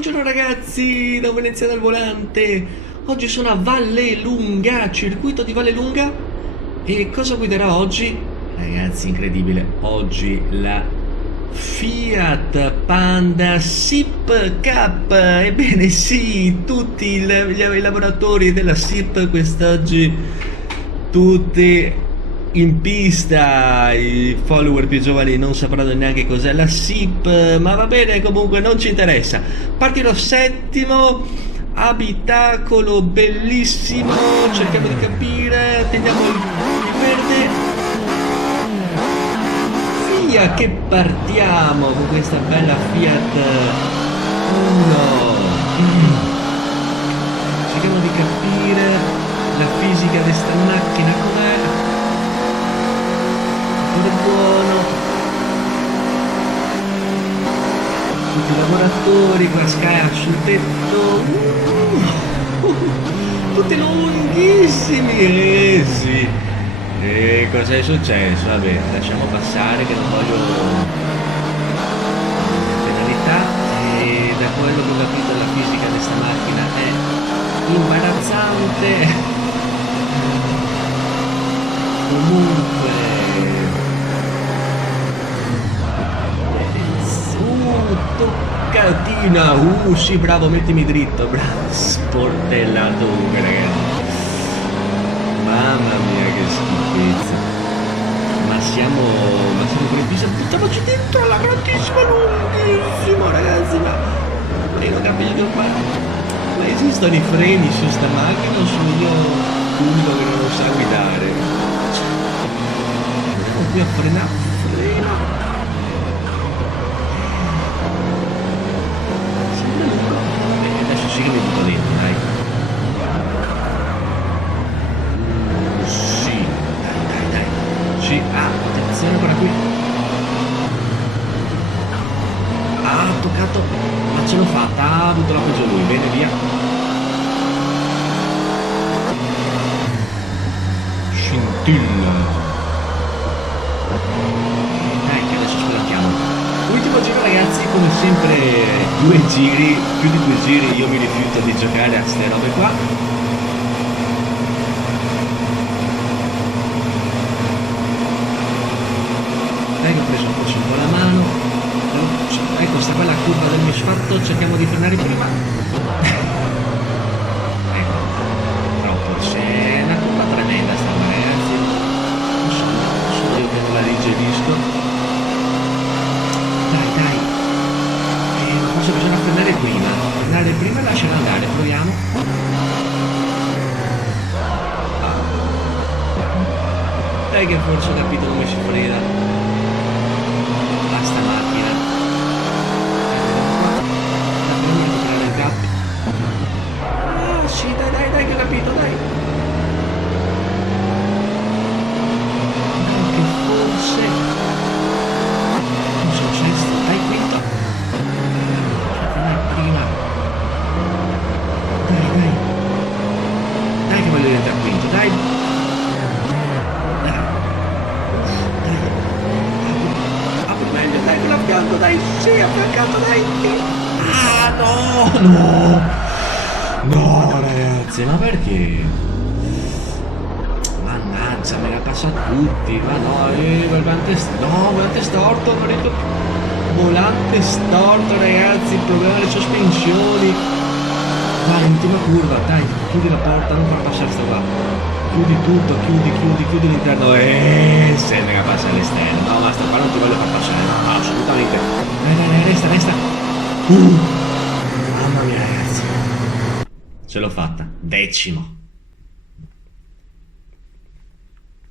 Buongiorno ragazzi, da Veneziano al volante. Oggi sono a Vallelunga, circuito di Vallelunga. E cosa guiderò oggi? Ragazzi, incredibile. Oggi la Fiat Panda SIP Cup. Ebbene sì, tutti i lavoratori della SIP quest'oggi, tutti in pista. I follower più giovani non sapranno neanche cos'è la SIP, ma va bene, comunque non ci interessa. Partirò settimo, abitacolo bellissimo, cerchiamo di capire, teniamo il verde. Via che partiamo con questa bella Fiat Uno. Cerchiamo di capire la fisica di sta macchina com'è. Buono, tutti i lavoratori qua Sky sul tetto, tutti lunghissimi, sì. E cosa è successo? Vabbè, lasciamo passare che non voglio penalità. E da quello che ho capito la fisica di questa macchina è imbarazzante. Comunque toccatina, sì, bravo, mettimi dritto, bravo, sportellato, ragazzi, mamma mia che schifezza, ma siamo fuori pista, buttiamoci dentro alla grandissima, lunghissima, ragazzi, ma io non capisco che fare, ma esistono i freni su sta macchina o sono io l'unico che non lo sa guidare? Andiamo qui a frenare, che mi butto dentro, dai. Sì, dai. Sì, attenzione ancora qui. Toccato, ma ce l'ho fatta, butto la peggio lui, bene, via. Scintilla. Dai, che adesso spalanchiamo. Ultimo giro ragazzi, come sempre 2 giri, più di 2 giri io mi rifiuto di giocare a ste robe qua. Dai che ho preso forse un po' la mano. Ecco, sta bella curva del mio sfatto, cerchiamo di frenare prima. Ecco, troppo, c'è una curva tremenda sta ragazzi. Non so io che non la digerisco. Dai, forse bisogna frenare prima e lasciare andare, proviamo. Dai che forse ho capito come si frena sta macchina. Proviamo a tirare il gap. Sì, dai che ho capito, dai. Dai che forse dai quinto, prima, dai che voglio diventare quinto, dai, apri meglio, dai con l'affianco, dai, sì, affiancato, dai, no ragazzi, ma perché? Mannaggia, me la passa a tutti, ma no, volante storto, non riesco più. Volante storto ragazzi, il problema delle sospensioni. Vai, ultima curva, dai, chiudi la porta, non farà passare sto qua. Chiudi tutto, chiudi l'interno. Se me la passa all'esterno. No, ma sta qua non ti voglio far passare, no, assolutamente. Dai, resta. Mamma mia ragazzi. Ce l'ho fatta, 10º.